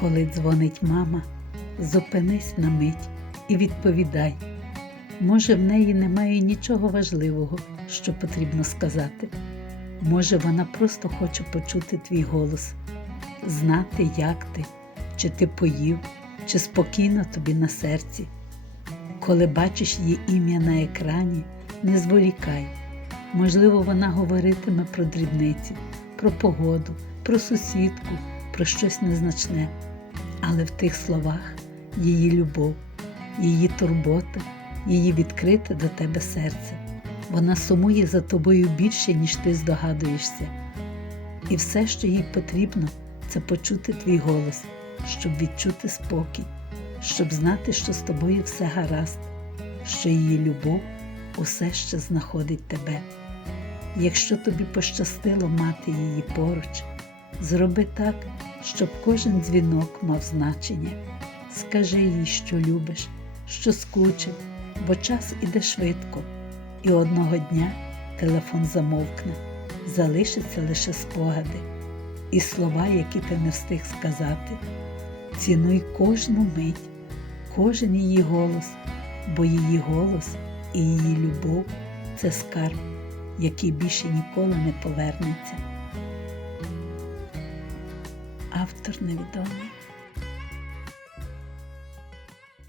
Коли дзвонить мама, зупинись на мить і відповідай. Може, в неї немає нічого важливого, що потрібно сказати. Може, вона просто хоче почути твій голос, знати, як ти, чи ти поїв, чи спокійно тобі на серці. Коли бачиш її ім'я на екрані, не зволікай. Можливо, вона говоритиме про дрібниці, про погоду, про сусідку, про щось незначне. Але в тих словах її любов, її турбота, її відкрите до тебе серце. Вона сумує за тобою більше, ніж ти здогадуєшся. І все, що їй потрібно, це почути твій голос, щоб відчути спокій, щоб знати, що з тобою все гаразд, що її любов усе ще знаходить тебе. Якщо тобі пощастило мати її поруч, зроби так, щоб кожен дзвінок мав значення. Скажи їй, що любиш, що скучив, бо час іде швидко, і одного дня телефон замовкне, залишаться лише спогади і слова, які ти не встиг сказати. Цінуй кожну мить, кожен її голос, бо її голос і її любов це скарб, який більше ніколи не повернеться. Автор невідомий.